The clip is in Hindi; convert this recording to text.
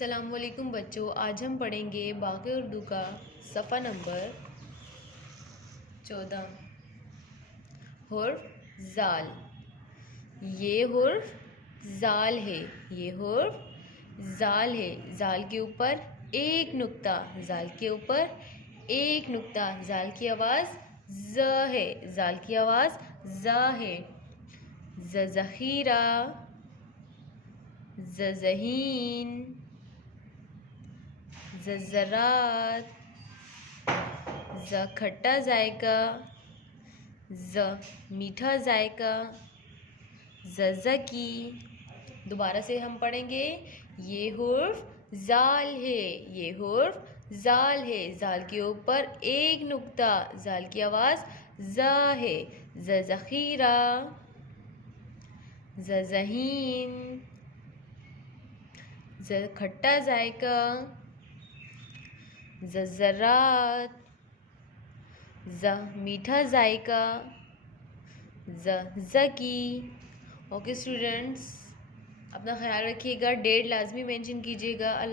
अस्सलामुअलैकुम बच्चों, आज हम पढ़ेंगे बाक़ी उर्दू का सफ़ा नंबर 14। हुर्फ ज़ाल। ये हुर्फ ज़ाल है, ये हुर्फ ज़ाल है। ज़ाल के ऊपर एक नुक्ता, ज़ाल के ऊपर एक नुक्ता। ज़ाल की आवाज़ ज़ है, ज़ाल की आवाज़ ज़ है। ज़ख़ीरा, ज़हीन, ज़रात, ज़ खट्टा जायका, ज़ मीठा जायका, ज़की। दोबारा से हम पढ़ेंगे। ये हुर्फ ज़ाल है, ये हुर्फ ज़ाल है। ज़ाल के ऊपर एक नुक्ता, ज़ाल की आवाज़ ज़ है। ज़ख़ीरा, ज़हीन, ज़ खट्टा जायका, ज़रात, ज़ मीठा जायका, ज़की। ओके स्टूडेंट्स, अपना ख्याल रखिएगा, डेट लाजमी मेंशन कीजिएगा। अल्लाह।